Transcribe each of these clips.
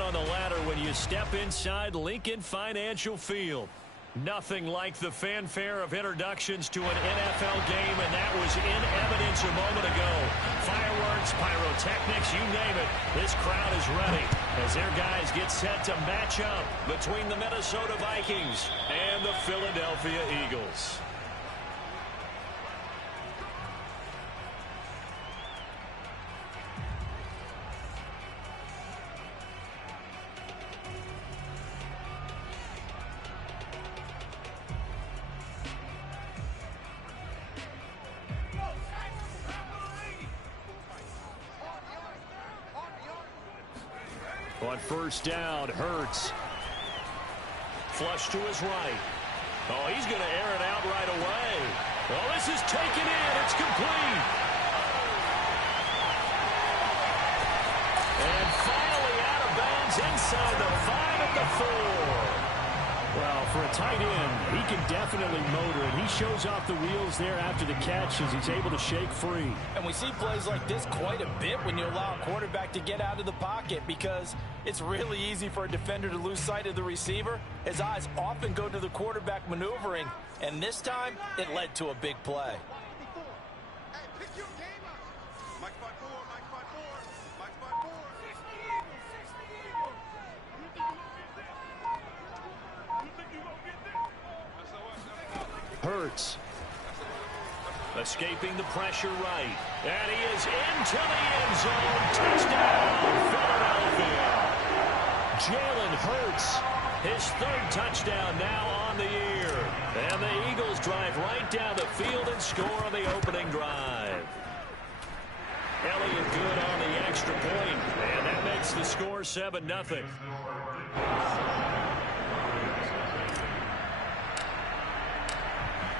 On the ladder when you step inside Lincoln Financial Field. Nothing like the fanfare of introductions to an NFL game, and that was in evidence a moment ago. Fireworks, pyrotechnics, you name it. This crowd is ready as their guys get set to match up between the Minnesota Vikings and the Philadelphia Eagles. On first down, Hurts. Flush to his right. Oh, he's going to air it out right away. Oh, this is taken in. It's complete. And finally out of bounds inside the 5 of the 4. Well, for a tight end, he can definitely motor it. He shows off the wheels there after the catch as he's able to shake free. And we see plays like this quite a bit when you allow a quarterback to get out of the pocket, because it's really easy for a defender to lose sight of the receiver. His eyes often go to the quarterback maneuvering, and this time it led to a big play. Hurts. Escaping the pressure right. And he is into the end zone. Touchdown, Philadelphia. Jalen Hurts, his 3rd touchdown now on the year. And the Eagles drive right down the field and score on the opening drive. Elliott good on the extra point. And that makes the score 7-0.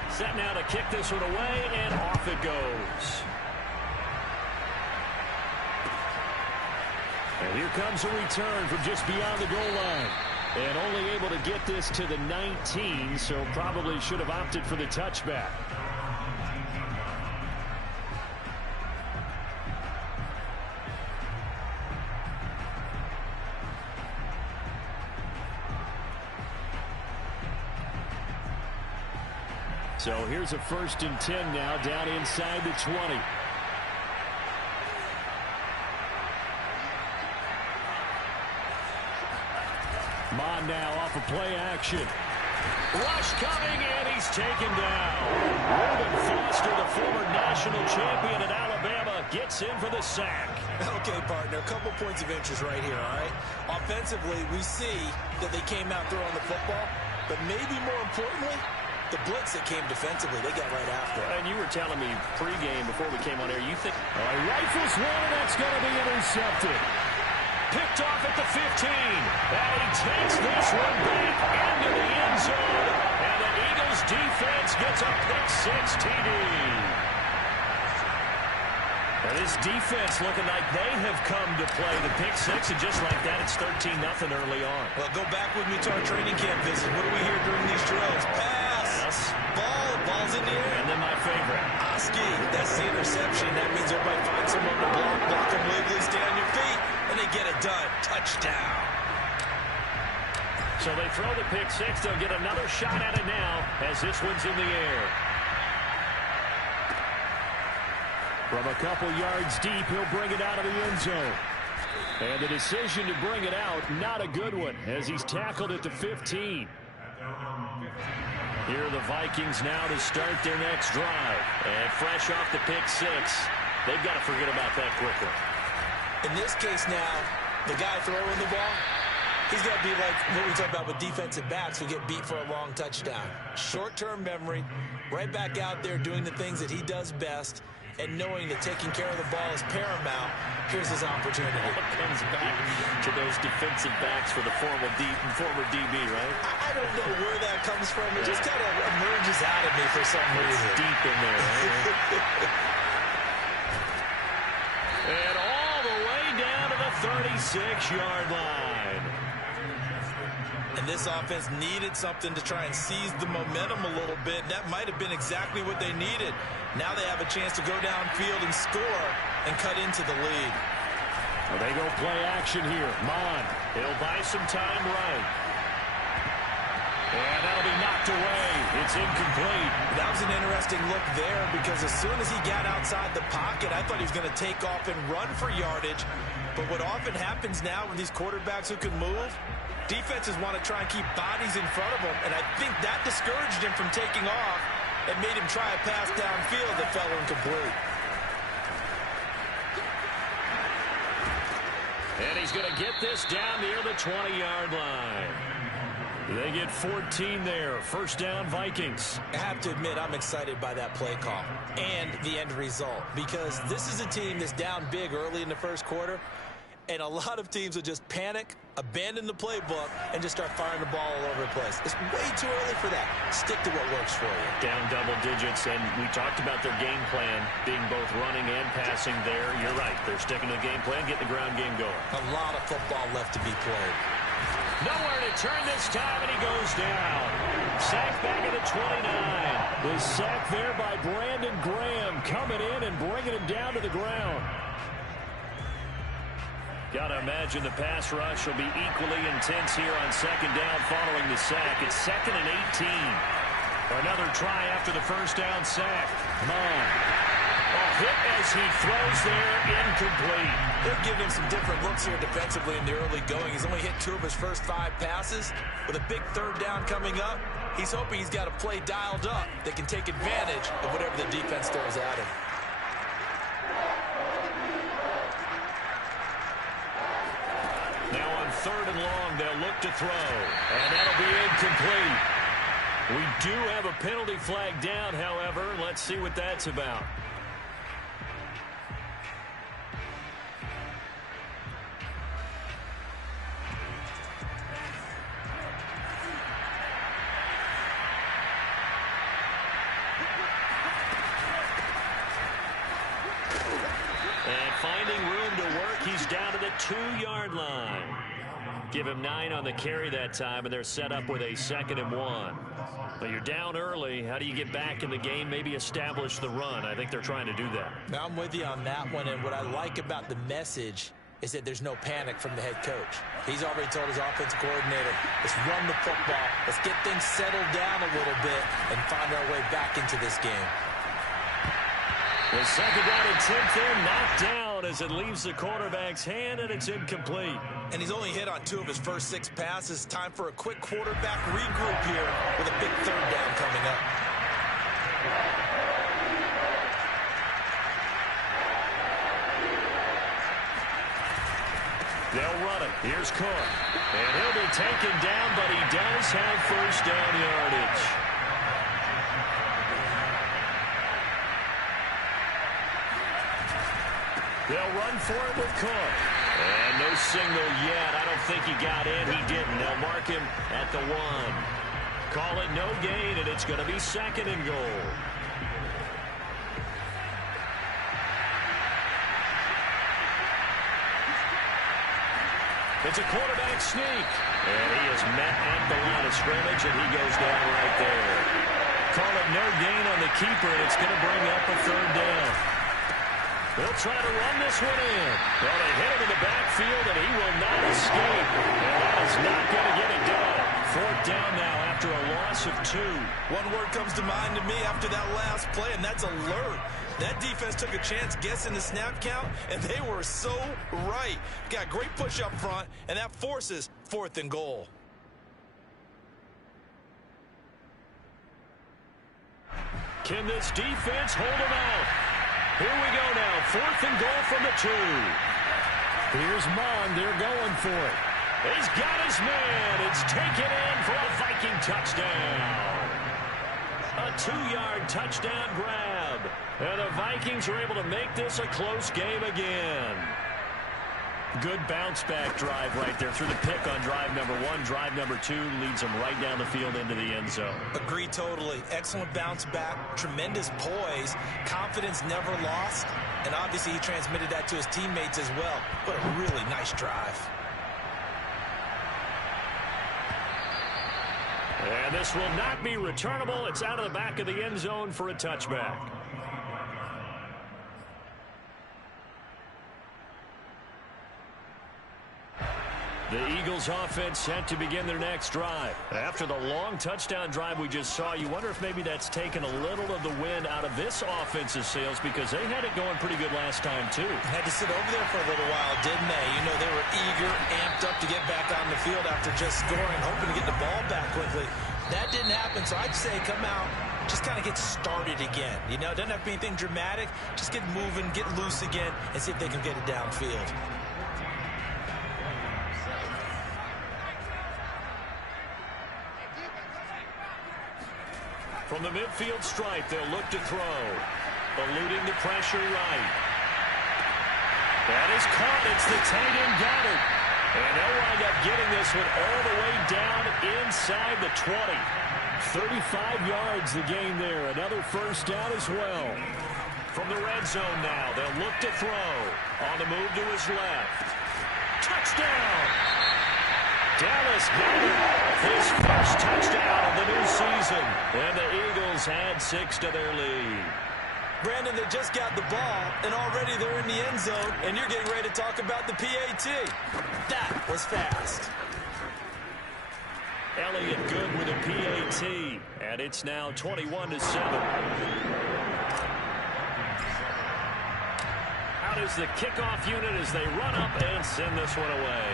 Set now to kick this one away, and off it goes. And here comes a return from just beyond the goal line. And only able to get this to the 19, so probably should have opted for the touchback. So here's a 1st and 10 now, down inside the 20. Mond now off of play action. Rush coming, and he's taken down. Reuben Foster, the former national champion at Alabama, gets in for the sack. Okay, partner, a couple points of interest right here, all right? Offensively, we see that they came out throwing the football, but maybe more importantly, the blitz that came defensively, they got right after it. And you were telling me pregame before we came on air, you think rifles one, and that's going to be intercepted. Picked off at the 15. And he takes this one back into the end zone. And the Eagles defense gets a pick-6 TD. And this defense looking like they have come to play the pick-6, and just like that, it's 13-0 early on. Well, go back with me to our training camp visit. What do we hear during these drills? Pass. Ball's in the air. And then my favorite. Oski, that's the interception. That means everybody finds someone to block them legally, stay on your feet, and they get it done. Touchdown. So they throw the pick-6. They'll get another shot at it now as this one's in the air. From a couple yards deep, he'll bring it out of the end zone. And the decision to bring it out, not a good one, as he's tackled at the 15. Here are the Vikings now to start their next drive. And fresh off the pick-6, they've got to forget about that quickly. In this case now, the guy throwing the ball, he's got to be like what we talk about with defensive backs who get beat for a long touchdown. Short-term memory, right back out there doing the things that he does best, and knowing that taking care of the ball is paramount. Here's his opportunity. It comes back to those defensive backs for the former DB, right? I don't know where that comes from. It just kind of emerges out of me for some reason. It's deep in there, right? And all the way down to the 36-yard line. And this offense needed something to try and seize the momentum a little bit. That might have been exactly what they needed. Now they have a chance to go downfield and score and cut into the lead. Well, they go play action here. Mon, he'll buy some time right. And that'll be knocked away. It's incomplete. That was an interesting look there because as soon as he got outside the pocket, I thought he was going to take off and run for yardage. But what often happens now with these quarterbacks who can move, defenses want to try and keep bodies in front of them, and I think that discouraged him from taking off and made him try a pass downfield that fell incomplete. And he's going to get this down near the 20-yard line. They get 14 there. First down, Vikings. I have to admit, I'm excited by that play call and the end result because this is a team that's down big early in the first quarter, and a lot of teams will just panic, abandon the playbook, and just start firing the ball all over the place. It's way too early for that. Stick to what works for you. Down double digits, and we talked about their game plan being both running and passing there. You're right. They're sticking to the game plan, getting the ground game going. A lot of football left to be played. Nowhere to turn this time, and he goes down. Sack back at the 29. The sack there by Brandon Graham coming in and bringing him down to the ground. Got to imagine the pass rush will be equally intense here on second down following the sack. It's 2nd and 18. Another try after the first down sack. Mon. Hit as he throws there, incomplete. They're giving him some different looks here defensively in the early going. He's only hit 2 of his first 5 passes. With a big third down coming up, he's hoping he's got a play dialed up that can take advantage of whatever the defense throws at him. Now on 3rd and long, they'll look to throw. And that'll be incomplete. We do have a penalty flag down, however. Let's see what that's about. Finding room to work, he's down to the 2-yard line. Give him 9 on the carry that time, and they're set up with a 2nd and 1. But you're down early. How do you get back in the game, maybe establish the run? I think they're trying to do that. Now, I'm with you on that one, and what I like about the message is that there's no panic from the head coach. He's already told his offensive coordinator, let's run the football, let's get things settled down a little bit and find our way back into this game. The 2nd down attempt there, knocked down as it leaves the quarterback's hand, and it's incomplete. And he's only hit on 2 of his first 6 passes. Time for a quick quarterback regroup here with a big 3rd down coming up. They'll run it. Here's Cook. And he'll be taken down, but he does have first down yardage. They'll run for it with Cook. And no signal yet. I don't think he got in. He didn't. They'll mark him at the 1. Call it no gain, and it's going to be 2nd and goal. It's a quarterback sneak. And he is met at the line of scrimmage, and he goes down right there. Call it no gain on the keeper, and it's going to bring up a 3rd down. They'll try to run this one in. Well, they hit him in the backfield, and he will not escape. And that is not going to get it done. 4th down now after a loss of 2. One word comes to mind to me after that last play, and that's alert. That defense took a chance guessing the snap count, and they were so right. Got great push up front, and that forces 4th and goal. Can this defense hold them out? Here we go now. 4th and goal from the 2. Here's Mon. They're going for it. He's got his man. It's taken in for a Viking touchdown. A 2-yard touchdown grab. And the Vikings are able to make this a close game again. Good bounce-back drive right there through the pick on drive number 1. Drive number 2 leads them right down the field into the end zone. Agree totally. Excellent bounce back, tremendous poise, confidence never lost, and obviously he transmitted that to his teammates as well. What a really nice drive. And this will not be returnable. It's out of the back of the end zone for a touchback. The Eagles offense set to begin their next drive. After the long touchdown drive we just saw, you wonder if maybe that's taken a little of the wind out of this offense's sails because they had it going pretty good last time too. Had to sit over there for a little while, didn't they? You know, they were eager, amped up to get back on the field after just scoring, hoping to get the ball back quickly. That didn't happen, so I'd say come out, just kind of get started again. You know, it doesn't have to be anything dramatic. Just get moving, get loose again, and see if they can get it downfield. From the midfield stripe, they'll look to throw. Eluding the pressure right. That is caught. It's the tight end Goddard. And they'll wind up getting this one all the way down inside the 20. 35 yards the game there. Another first down as well. From the red zone now, they'll look to throw. On the move to his left. Touchdown! Dallas Goedert, his first touchdown of the new season. And the Eagles add 6 to their lead. Brandon, they just got the ball, and already they're in the end zone, and you're getting ready to talk about the PAT. That was fast. Elliott good with a PAT, and it's now 21-7. Out is the kickoff unit as they run up and send this one away.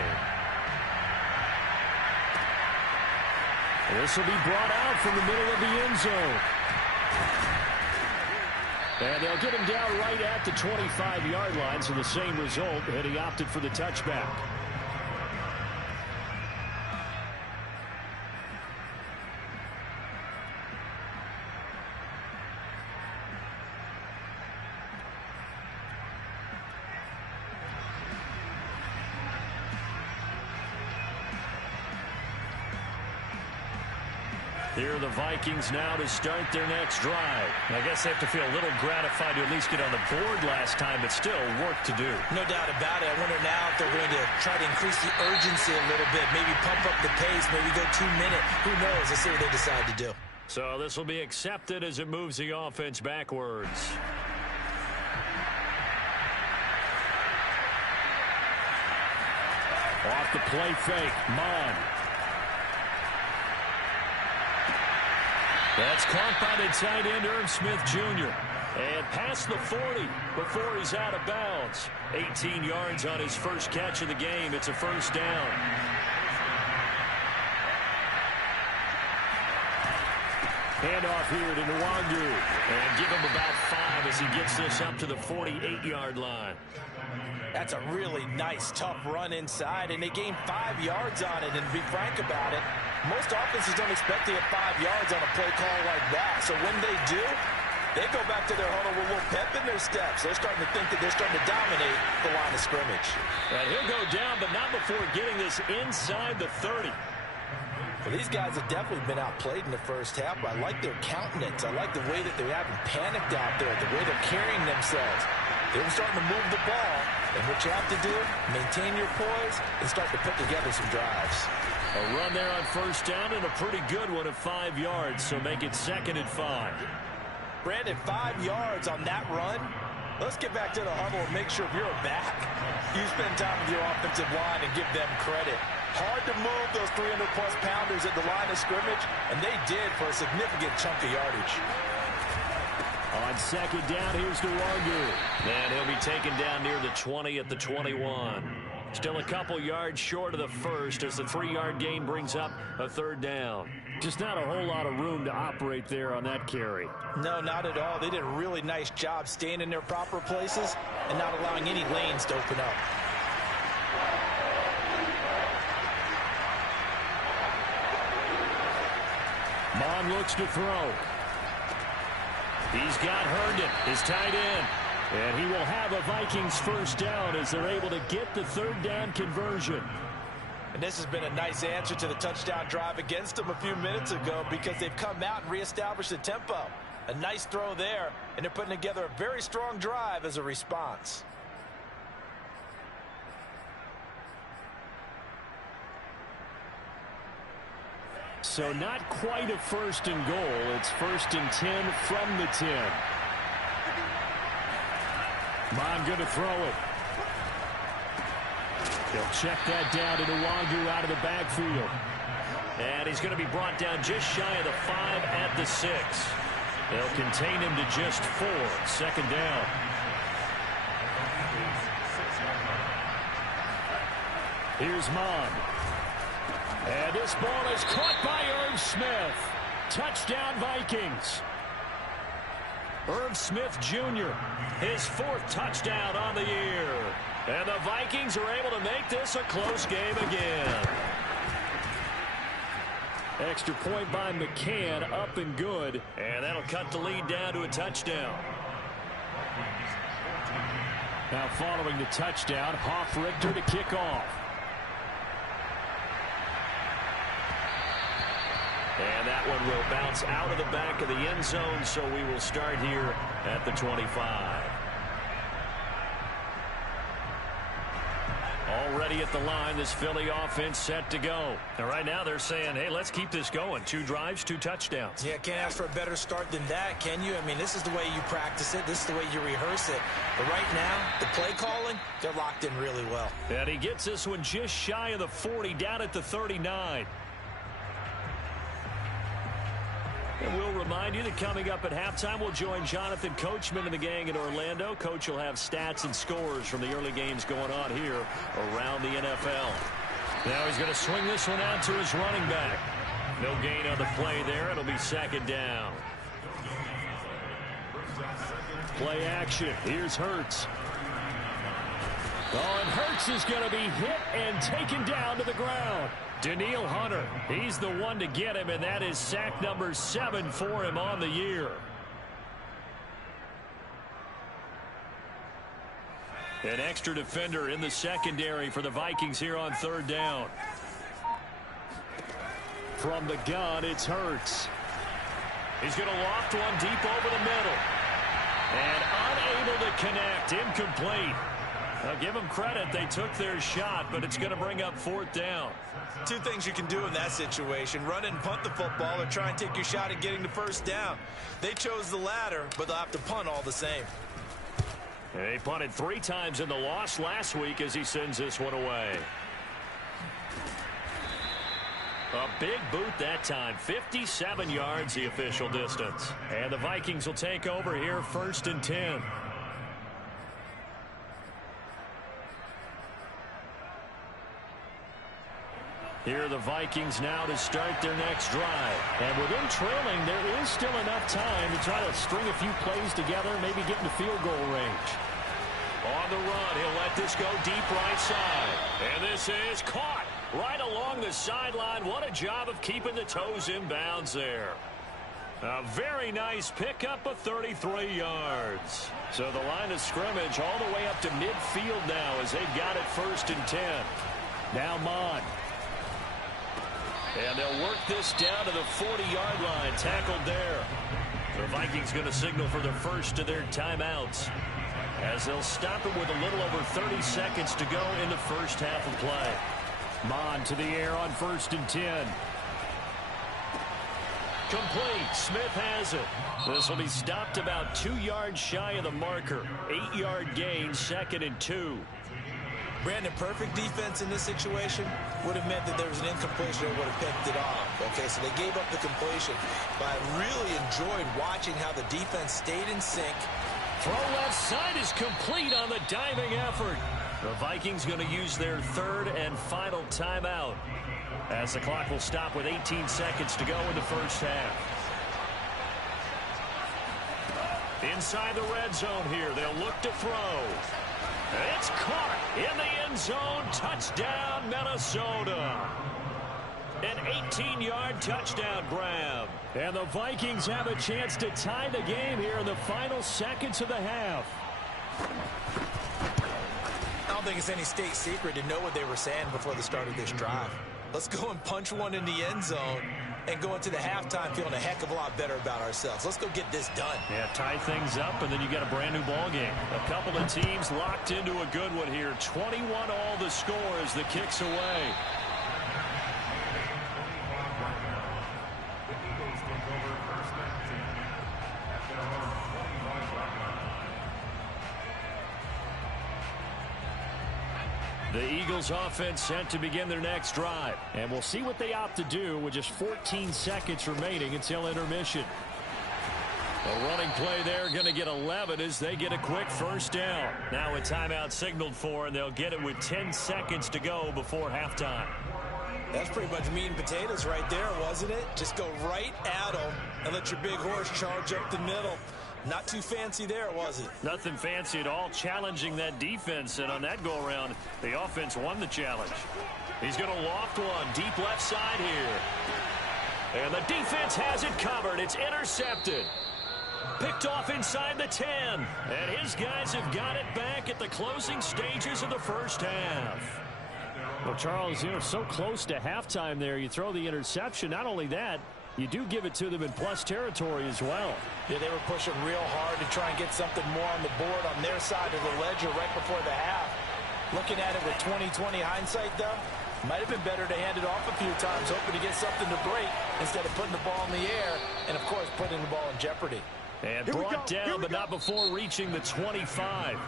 This will be brought out from the middle of the end zone. And they'll get him down right at the 25-yard line, so the same result, and he opted for the touchback. Here are the Vikings now to start their next drive. I guess they have to feel a little gratified to at least get on the board last time, but still work to do. No doubt about it. I wonder now if they're going to try to increase the urgency a little bit, maybe pump up the pace, maybe go 2-minute. Who knows? Let's see what they decide to do. So this will be accepted as it moves the offense backwards. Off the play fake, Mon. That's caught by the tight end, Irv Smith Jr. And past the 40 before he's out of bounds. 18 yards on his first catch of the game. It's a first down. Handoff here to Nwangu. And give him about 5 as he gets this up to the 48-yard line. That's a really nice, tough run inside, and they gained 5 yards on it. And to be frank about it, most offenses don't expect to get 5 yards on a play call like that. So when they do, they go back to their huddle with a little pep in their steps. They're starting to think that they're starting to dominate the line of scrimmage. And he'll go down, but not before getting this inside the 30. Well, these guys have definitely been outplayed in the first half, but I like their countenance. I like the way that they haven't panicked out there, the way they're carrying themselves. They're starting to move the ball, and what you have to do, maintain your poise and start to put together some drives. A run there on first down and a pretty good one of 5 yards, so make it 2nd and 5. Brandon, 5 yards on that run. Let's get back to the huddle and make sure if you're a back, you spend time with your offensive line and give them credit. Hard to move those 300-plus pounders at the line of scrimmage, and they did for a significant chunk of yardage. On second down, here's Nwangu. And he'll be taken down near the 20 at the 21. Still a couple yards short of the first as the 3-yard gain brings up a third down. Just not a whole lot of room to operate there on that carry. No, not at all. They did a really nice job staying in their proper places and not allowing any lanes to open up. Mon looks to throw. He's got Herndon, his tight end. And he will have a Vikings first down as they're able to get the third down conversion. And this has been a nice answer to the touchdown drive against them a few minutes ago because they've come out and reestablished the tempo. A nice throw there, and they're putting together a very strong drive as a response. So not quite a 1st and goal. It's 1st and 10 from the 10. Mon going to throw it. He'll check that down to Nwangu out of the backfield. And he's going to be brought down just shy of the 5 at the 6. They'll contain him to just 4. Second down. Here's Mond. And this ball is caught by Irv Smith. Touchdown Vikings. Irv Smith Jr., his 4th touchdown on the year. And the Vikings are able to make this a close game again. Extra point by McCann, up and good. And that'll cut the lead down to a touchdown. Now following the touchdown, Hofrichter to kick off. And that one will bounce out of the back of the end zone, so we will start here at the 25. Already at the line, this Philly offense set to go. And right now they're saying, hey, let's keep this going. 2 drives, 2 touchdowns. Yeah, can't ask for a better start than that, can you? I mean, this is the way you practice it. This is the way you rehearse it. But right now, the play calling, they're locked in really well. And he gets this one just shy of the 40, down at the 39. And we'll remind you that coming up at halftime, we'll join Jonathan Coachman and the gang in Orlando. Coach will have stats and scores from the early games going on here around the NFL. Now he's going to swing this one out to his running back. No gain on the play there. It'll be second down. Play action. Here's Hurts. Oh, and Hurts is going to be hit and taken down to the ground. Danielle Hunter, he's the one to get him, and that is sack number 7 for him on the year. An extra defender in the secondary for the Vikings here on 3rd down. From the gun, it's Hurts. He's going to loft one deep over the middle. And unable to connect, incomplete. Now give them credit, they took their shot, but it's going to bring up 4th down. 2 things you can do in that situation: run and punt the football, or try and take your shot at getting the 1st down. They chose the latter, but they'll have to punt all the same. He punted 3 times in the loss last week as he sends this one away. A big boot that time, 57 yards the official distance. And the Vikings will take over here, 1st and 10. Here are the Vikings now to start their next drive. And with them trailing, there is still enough time to try to string a few plays together, maybe get into field goal range. On the run, he'll let this go deep right side. And this is caught right along the sideline. What a job of keeping the toes in bounds there. A very nice pickup of 33 yards. So the line of scrimmage all the way up to midfield now as they've got it 1st and 10. Now Mond. And they'll work this down to the 40-yard line, tackled there. The Vikings going to signal for the first of their timeouts as they'll stop it with a little over 30 seconds to go in the first half of play. Mond to the air on 1st and 10. Complete. Smith has it. This will be stopped about 2 yards shy of the marker. 8-yard gain, 2nd and 2. Brandon, perfect defense in this situation would have meant that there was an incompletion that would have picked it off. Okay, so they gave up the completion. But I really enjoyed watching how the defense stayed in sync. Throw left side is complete on the diving effort. The Vikings going to use their 3rd and final timeout as the clock will stop with 18 seconds to go in the first half. Inside the red zone here, they'll look to throw. It's caught in the end zone. Touchdown, Minnesota. An 18-yard touchdown grab. And the Vikings have a chance to tie the game here in the final seconds of the half. I don't think it's any state secret to know what they were saying before the start of this drive. Let's go and punch one in the end zone and go into the halftime feeling a heck of a lot better about ourselves. Let's go get this done. Yeah, tie things up, and then you got a brand new ball game. A couple of teams locked into a good one here. 21 all the score as the kick's away. The Eagles offense set to begin their next drive. And we'll see what they opt to do with just 14 seconds remaining until intermission. A running play there, going to get 11 as they get a quick first down. Now a timeout signaled for, and they'll get it with 10 seconds to go before halftime. That's pretty much meat and potatoes right there, wasn't it? Just go right at them and let your big horse charge up the middle. Not too fancy there, was it? Nothing fancy at all, challenging that defense, and on that go-around, the offense won the challenge. He's going to loft one deep left side here. And the defense has it covered. It's intercepted. Picked off inside the 10. And his guys have got it back at the closing stages of the first half. Well, Charles, so close to halftime there. You throw the interception. Not only that, you do give it to them in plus territory as well. Yeah, they were pushing real hard to try and get something more on the board on their side of the ledger right before the half. Looking at it with 20/20 hindsight, though, might have been better to hand it off a few times, hoping to get something to break instead of putting the ball in the air and, of course, putting the ball in jeopardy. And brought down, but not before reaching the 25.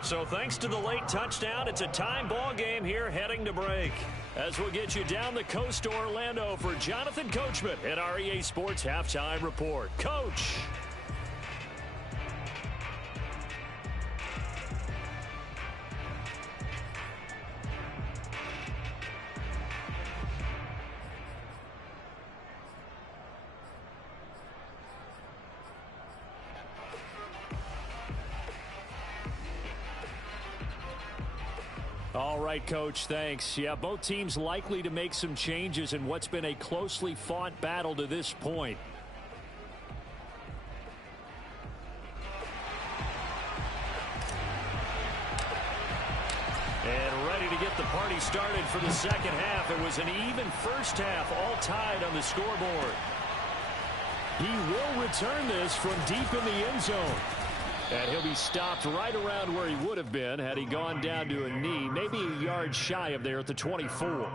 So thanks to the late touchdown, it's a time ball game here heading to break. As we'll get you down the coast to Orlando for Jonathan Coachman at our EA Sports Halftime Report. Coach. All right, Coach, thanks. Yeah, both teams likely to make some changes in what's been a closely fought battle to this point. And ready to get the party started for the second half. It was an even first half, all tied on the scoreboard. He will return this from deep in the end zone. And he'll be stopped right around where he would have been had he gone down to a knee, maybe a yard shy of there at the 24.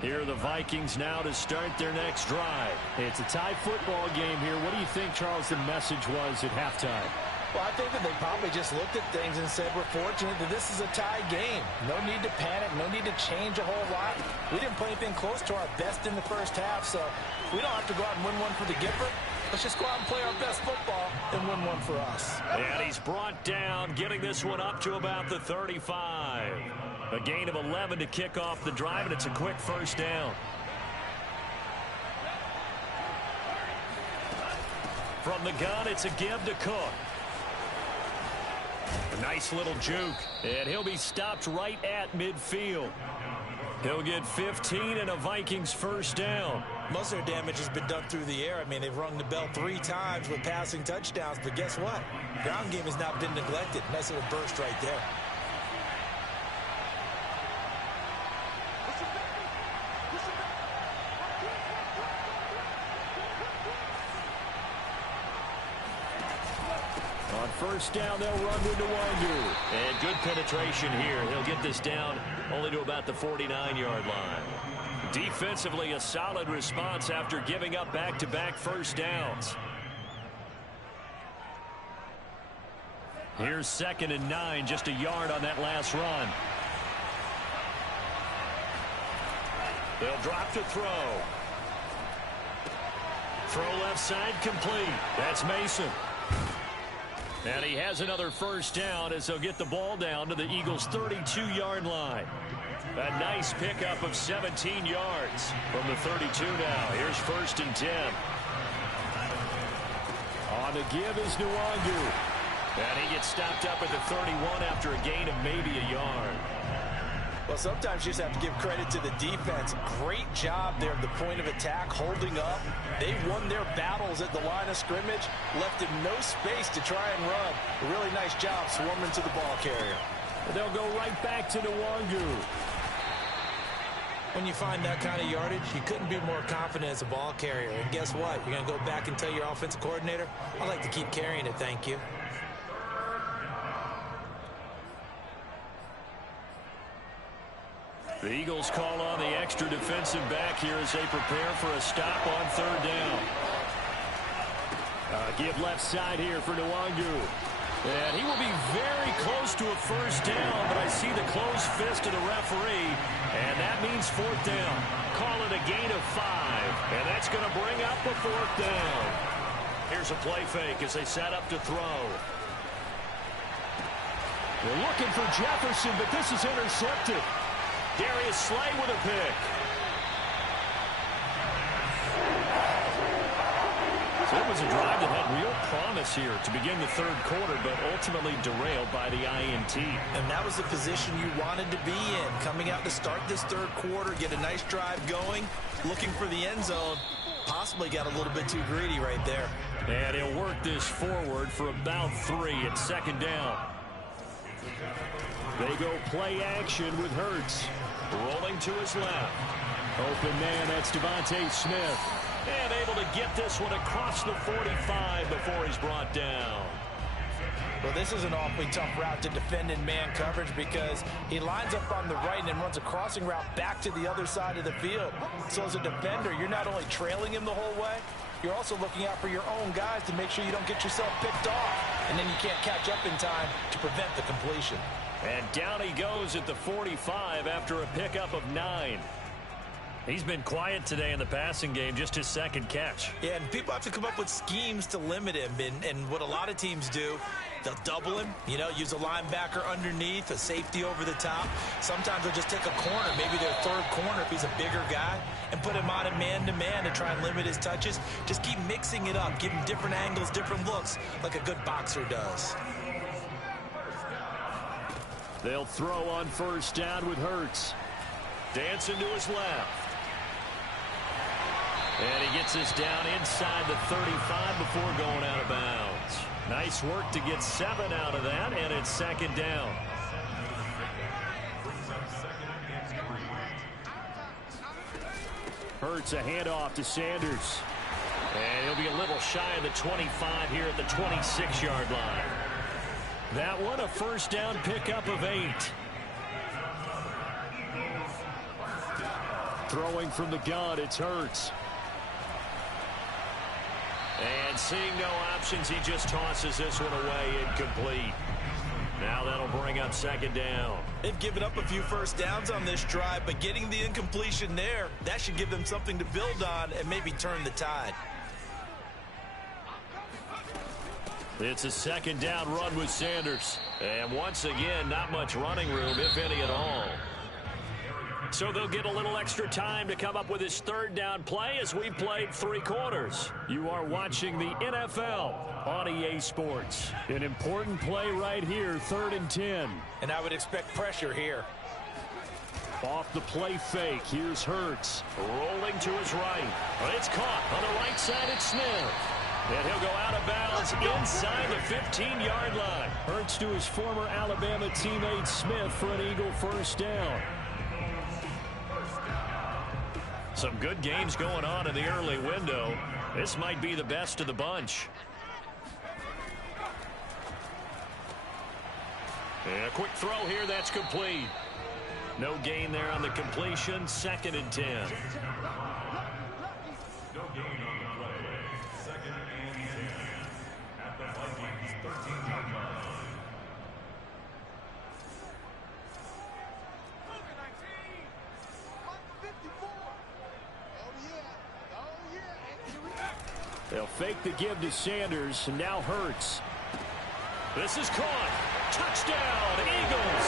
Here are the Vikings now to start their next drive. It's a tie football game here. What do you think, Charles, the message was at halftime? Well, I think that they probably just looked at things and said, we're fortunate that this is a tie game. No need to panic. No need to change a whole lot. We didn't play anything close to our best in the first half, so we don't have to go out and win one for the Gipper. Let's just go out and play our best football and win one for us. And he's brought down, getting this one up to about the 35. A gain of 11 to kick off the drive, and it's a quick first down. From the gun, it's a give to Cook. A nice little juke, and he'll be stopped right at midfield. He'll get 15 and a Vikings first down. Most of their damage has been done through the air. I mean, they've rung the bell 3 times with passing touchdowns, but guess what? Ground game has not been neglected. Nice little burst right there. On first down, they'll run with Nwangu. And good penetration here. He'll get this down only to about the 49-yard line. Defensively, a solid response after giving up back-to-back first downs. Here's 2nd and 9, just a yard on that last run. They'll drop to throw. Throw left side complete. That's Mason. And he has another first down as they'll get the ball down to the Eagles' 32-yard line. A nice pickup of 17 yards from the 32 now. Here's 1st and 10. On the give is Nwangu. And he gets stopped up at the 31 after a gain of maybe a yard. Well, sometimes you just have to give credit to the defense. Great job there at the point of attack, holding up. They won their battles at the line of scrimmage, left him no space to try and run. A really nice job swarming to the ball carrier. They'll go right back to Nwangu. When you find that kind of yardage, you couldn't be more confident as a ball carrier. And guess what? You're going to go back and tell your offensive coordinator, I'd like to keep carrying it, thank you. The Eagles call on the extra defensive back here as they prepare for a stop on 3rd down. Give left side here for Nwangu. And he will be very close to a first down, but I see the closed fist of the referee, and that means fourth down. Call it a gain of 5, and that's going to bring up a fourth down. Here's a play fake as they set up to throw. They're looking for Jefferson, but this is intercepted. Darius Slay with a pick. So it was a drive that had real promise here to begin the third quarter, but ultimately derailed by the INT. And that was the position you wanted to be in. Coming out to start this third quarter, get a nice drive going, looking for the end zone. Possibly got a little bit too greedy right there. And he'll work this forward for about 3 at second down. They go play action with Hurts. Rolling to his left. Open man, that's Devontae Smith. And able to get this one across the 45 before he's brought down. Well, this is an awfully tough route to defend in man coverage because he lines up on the right and then runs a crossing route back to the other side of the field. So as a defender, you're not only trailing him the whole way, you're also looking out for your own guys to make sure you don't get yourself picked off. And then you can't catch up in time to prevent the completion. And down he goes at the 45 after a pickup of 9. He's been quiet today in the passing game, just his second catch. Yeah, and people have to come up with schemes to limit him. And what a lot of teams do, they'll double him, use a linebacker underneath, a safety over the top. Sometimes they'll just take a corner, maybe their third corner if he's a bigger guy, and put him on a man-to-man to try and limit his touches. Just keep mixing it up, give him different angles, different looks, like a good boxer does. They'll throw on first down with Hurts. Dancing to his left. And he gets this down inside the 35 before going out of bounds. Nice work to get 7 out of that, and it's second down. Hurts a handoff to Sanders. And he'll be a little shy of the 25 here at the 26-yard line. That one a first down pickup of 8. Throwing from the gun, it's Hurts. And seeing no options, he just tosses this one away incomplete. Now that'll bring up second down. They've given up a few first downs on this drive, but getting the incompletion there, that should give them something to build on and maybe turn the tide. It's a second down run with Sanders. And once again, not much running room, if any at all. So they'll get a little extra time to come up with his third down play as we played 3 quarters. You are watching the NFL on EA Sports. An important play right here, 3rd and 10. And I would expect pressure here. Off the play fake, here's Hurts. Rolling to his right. It's caught on the right side, it's Smith. And he'll go out of bounds inside the 15-yard line. Hurts to his former Alabama teammate Smith for an Eagle first down. Some good games going on in the early window. This might be the best of the bunch. And a quick throw here, that's complete. No gain there on the completion, 2nd and 10. They'll fake the give to Sanders, and now Hurts. This is caught. Touchdown, Eagles.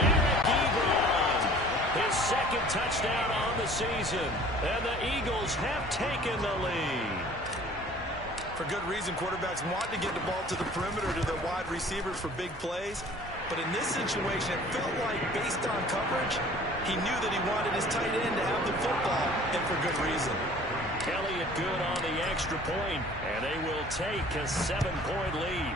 Eric Ebron, his 2nd touchdown on the season. And the Eagles have taken the lead. For good reason, quarterbacks want to get the ball to the perimeter to their wide receivers for big plays. But in this situation, it felt like, based on coverage, he knew that he wanted his tight end to have the football, and for good reason. Elliott good on the extra point, and they will take a 7-point lead.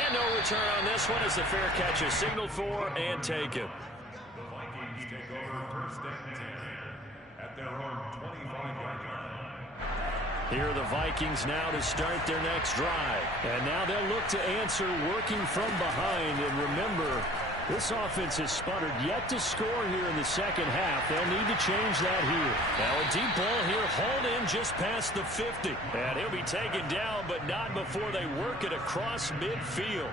And no return on this one as the fair catch is signaled for and taken. The Vikings take over 1st and 10 at their own 25-yard line. Here are the Vikings now to start their next drive. And now they'll look to answer working from behind. And remember, This offense has sputtered yet to score here in the second half. They'll need to change that here. Now a deep ball here, hauled in just past the 50. And he'll be taken down, but not before they work it across midfield.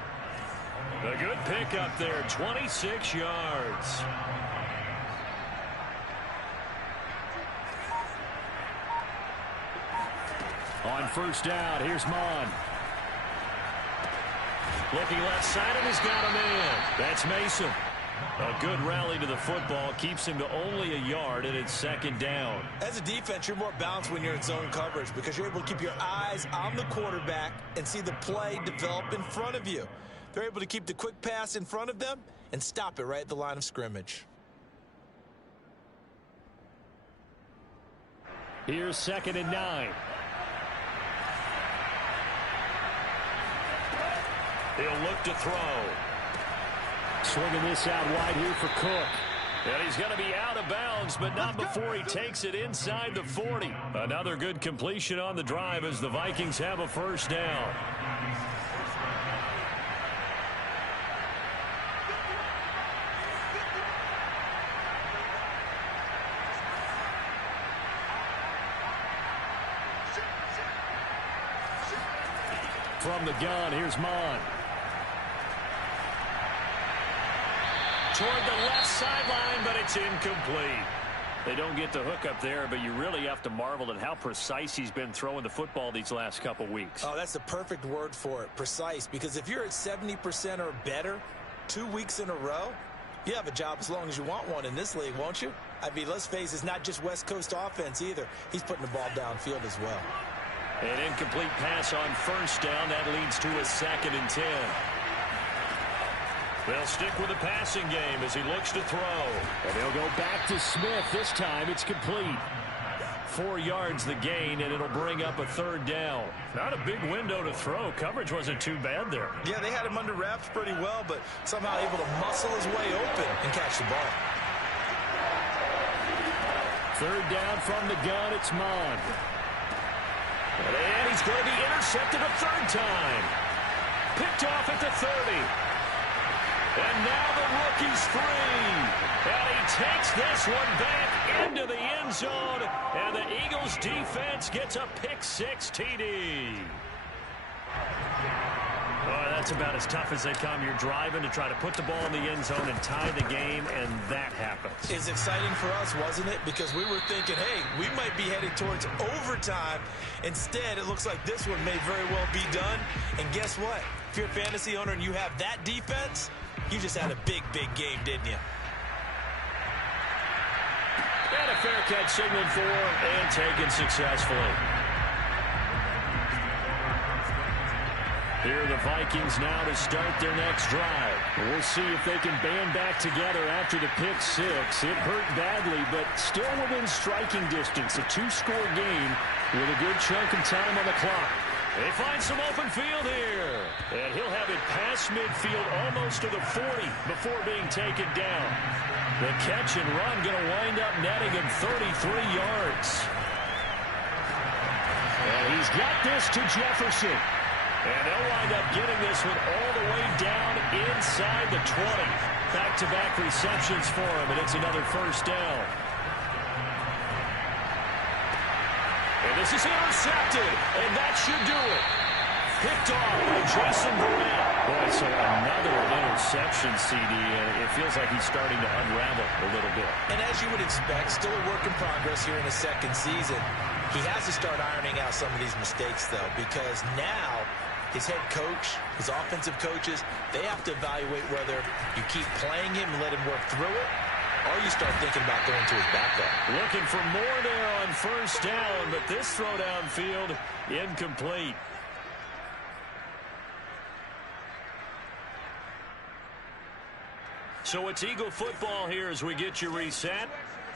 A good pickup there, 26 yards. On first down, here's Mon. Looking left side, and he's got a man. That's Mason. A good rally to the football keeps him to only a yard, and it's second down. As a defense, you're more balanced when you're in zone coverage because you're able to keep your eyes on the quarterback and see the play develop in front of you. They're able to keep the quick pass in front of them and stop it right at the line of scrimmage. Here's 2nd and 9. He'll look to throw. Swinging this out wide here for Cook. And he's going to be out of bounds, but not before he takes it inside the 40. Another good completion on the drive as the Vikings have a first down. From the gun, here's Mon. Toward the left sideline, but it's incomplete. They don't get the hook up there, but you really have to marvel at how precise he's been throwing the football these last couple weeks. Oh, that's the perfect word for it, precise, because if you're at 70% or better 2 weeks in a row, you have a job as long as you want one in this league, won't you? I mean, let's face it, it's not just West Coast offense either. He's putting the ball downfield as well. An incomplete pass on first down. That leads to a 2nd and 10. They'll stick with the passing game as he looks to throw. And he'll go back to Smith. This time it's complete. 4 yards the gain, and it'll bring up a 3rd down. Not a big window to throw. Coverage wasn't too bad there. Yeah, they had him under wraps pretty well, but somehow able to muscle his way open and catch the ball. 3rd down from the gun. It's Mon. And he's going to be intercepted a 3rd time. Picked off at the 30. And now the rookie's free. And he takes this one back into the end zone. And the Eagles defense gets a pick-6 TD. Oh, that's about as tough as they come. You're driving to try to put the ball in the end zone and tie the game, and that happens. It's exciting for us, wasn't it? Because we were thinking, hey, we might be headed towards overtime. Instead, it looks like this one may very well be done. And guess what? If you're a fantasy owner and you have that defense, you just had a big, big game, didn't you? And a fair catch signaled for and taken successfully. Here are the Vikings now to start their next drive. We'll see if they can band back together after the pick-6. It hurt badly, but still within striking distance. A 2-score game with a good chunk of time on the clock. They find some open field here. And he'll have it past midfield almost to the 40 before being taken down. The catch and run going to wind up netting him 33 yards. And he's got this to Jefferson. And they'll wind up getting this one all the way down inside the 20. Back-to-back receptions for him, and it's another first down. And this is intercepted, and that should do it. Picked off by Jason Verrett. Boy, so another interception, CD, and it feels like he's starting to unravel a little bit. And as you would expect, still a work in progress here in his second season. He has to start ironing out some of these mistakes, though, because now his head coach, his offensive coaches, they have to evaluate whether you keep playing him and let him work through it, or you start thinking about going to his backup. Looking for more there on first down, but this throw downfield incomplete. So it's Eagle football here as we get you reset.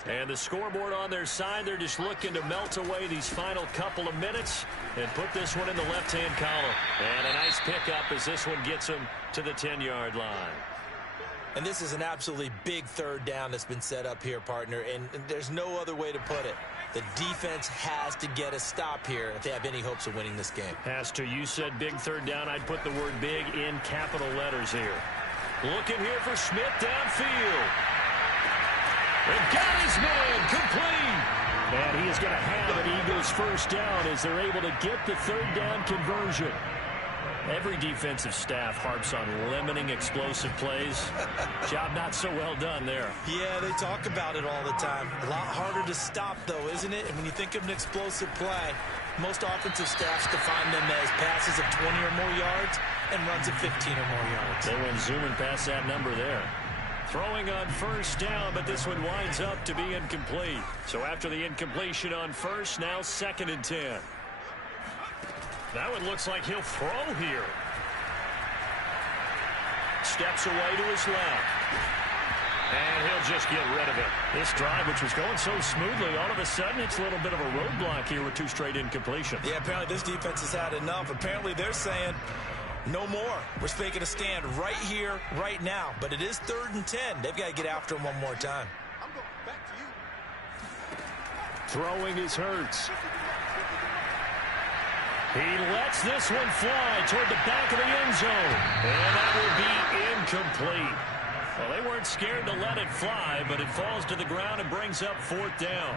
And the scoreboard on their side, they're just looking to melt away these final couple of minutes and put this one in the left-hand column. And a nice pickup as this one gets them to the 10-yard line. And this is an absolutely big 3rd down that's been set up here, partner, and there's no other way to put it. The defense has to get a stop here if they have any hopes of winning this game. Has to. You said big 3rd down. I'd put the word big in capital letters here. Looking here for Smith downfield. And got his man complete. And he is going to have an Eagles first down as they're able to get the third down conversion. Every defensive staff harps on limiting explosive plays. Job not so well done there. Yeah, they talk about it all the time. A lot harder to stop, though, isn't it? And when you think of an explosive play, most offensive staffs define them as passes of 20 or more yards and runs of 15 or more yards. They went zooming past that number there. Throwing on first down, but this one winds up to be incomplete. So after the incompletion on first, now 2nd and 10. That one looks like he'll throw here. Steps away to his left. And he'll just get rid of it. This drive, which was going so smoothly, all of a sudden it's a little bit of a roadblock here with 2 straight incompletions. Yeah, apparently this defense has had enough. Apparently they're saying no more. We're making a stand right here, right now. But it is 3rd and 10. They've got to get after him one more time. Throwing is Hurts. He lets this one fly toward the back of the end zone. And that will be incomplete. Well, they weren't scared to let it fly, but it falls to the ground and brings up 4th down.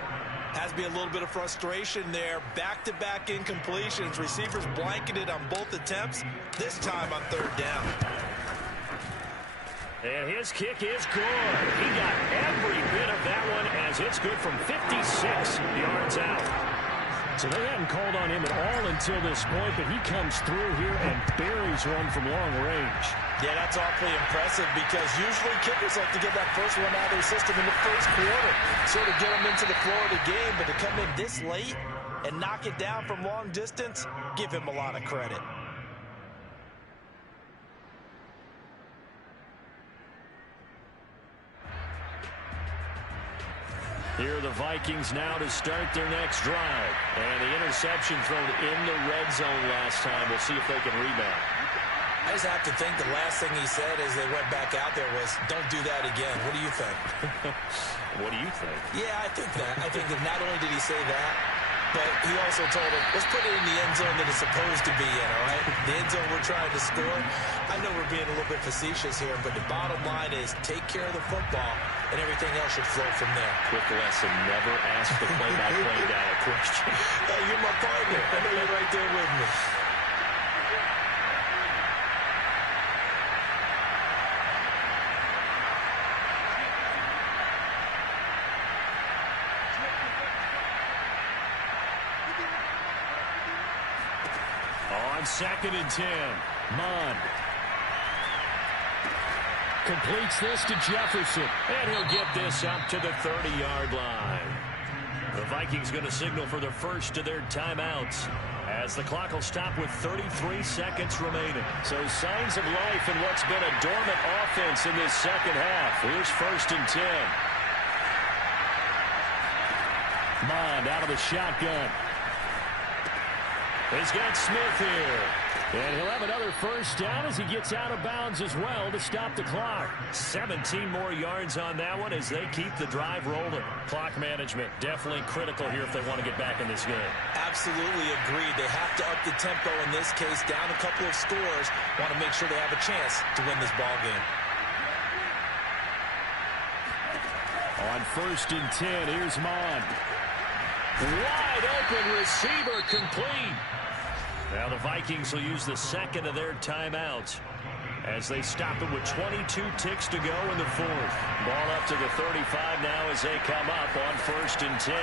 Has to be a little bit of frustration there. Back-to-back incompletions. Receivers blanketed on both attempts, this time on 3rd down. And his kick is good. He got every bit of that one as it's good from 56 yards out. So they hadn't called on him at all until this point, but he comes through here and buries one from long range. Yeah, that's awfully impressive because usually kickers like to get that first one out of their system in the first quarter, sort of get them into the flow of the game, but to come in this late and knock it down from long distance, give him a lot of credit. Here are the Vikings now to start their next drive. And the interception thrown in the red zone last time. We'll see if they can rebound. I just have to think the last thing he said as they went back out there was, don't do that again. What do you think? What do you think? Yeah, I think that. I think that not only did he say that, but he also told him, let's put it in the end zone that it's supposed to be in, all right? The end zone we're trying to score. I know we're being a little bit facetious here, but the bottom line is take care of the football, and everything else should flow from there. Quick lesson, never ask the play-by-play guy a question. Hey, you're my partner. I know you're right there with me. On 2nd and 10, Mond completes this to Jefferson. and he'll get this up to the 30-yard line. The Vikings going to signal for the first of their timeouts as the clock will stop with 33 seconds remaining. So signs of life in what's been a dormant offense in this second half. Here's 1st and 10. Mond out of the shotgun. He's got Smith here. And he'll have another first down as he gets out of bounds as well to stop the clock. 17 more yards on that one as they keep the drive rolling. Clock management definitely critical here if they want to get back in this game. Absolutely agreed. They have to up the tempo in this case, down a couple of scores. Want to make sure they have a chance to win this ball game. On 1st and 10, here's Mond. Wide open receiver complete. Now the Vikings will use the second of their timeouts as they stop it with 22 ticks to go in the 4th. Ball up to the 35 now as they come up on 1st and 10.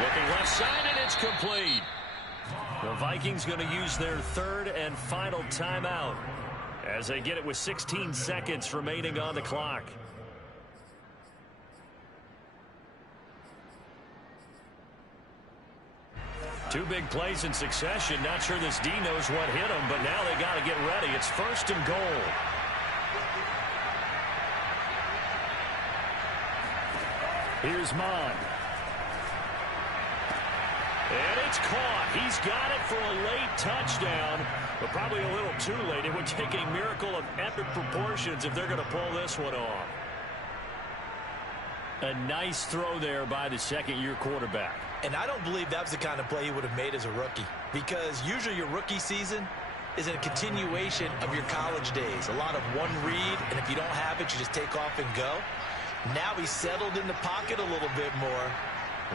Looking left side, and it's complete. The Vikings going to use their 3rd and final timeout as they get it with 16 seconds remaining on the clock. Two big plays in succession. Not sure this D knows what hit him, but now they got to get ready. It's 1st and goal. Here's Mond. And it's caught. He's got it for a late touchdown, but probably a little too late. It would take a miracle of epic proportions if they're going to pull this one off. A nice throw there by the second-year quarterback. And I don't believe that was the kind of play he would have made as a rookie, because usually your rookie season, is a continuation of your college days. A lot of one read, and if you don't have it, you just take off and go. Now he's settled in the pocket a little bit more,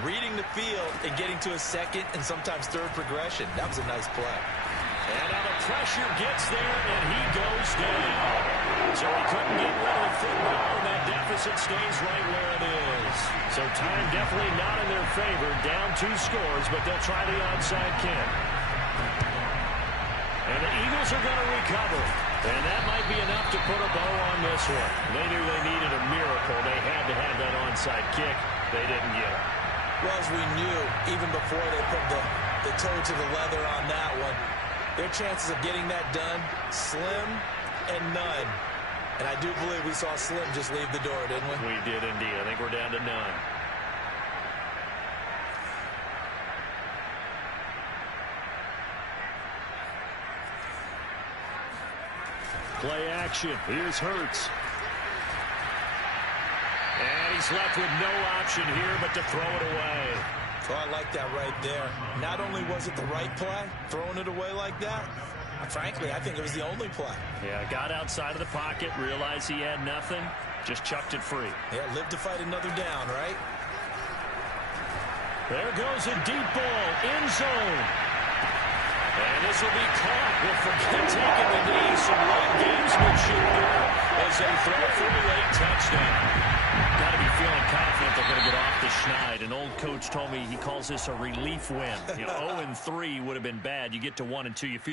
reading the field and getting to a second and sometimes third progression. That was a nice play. And now the pressure gets there, and he goes down. So he couldn't get rid of the football, and that deficit stays right where it is. So time definitely not in their favor. Down 2 scores, but they'll try the onside kick. And the Eagles are going to recover. And that might be enough to put a bow on this one. They knew they needed a miracle. They had to have that onside kick. They didn't get it. Well, as we knew, even before they put the toe to the leather on that one, their chances of getting that done, slim and none. And I do believe we saw Slim just leave the door, didn't we? We did indeed. I think we're down to none. Play action. Here's Hurts. And he's left with no option here but to throw it away. Oh, I like that right there. Not only was it the right play, throwing it away like that, frankly, I think it was the only play. Yeah, got outside of the pocket, realized he had nothing, just chucked it free. Yeah, live to fight another down, right? There goes a deep ball, end zone. And this will be caught. We'll forget taking the knee. Some late gamesmanship there as they throw for a late touchdown. Got to be feeling confident they're going to get off the schneid. An old coach told me he calls this a relief win. 0-3 would have been bad. You get to 1-2, you feel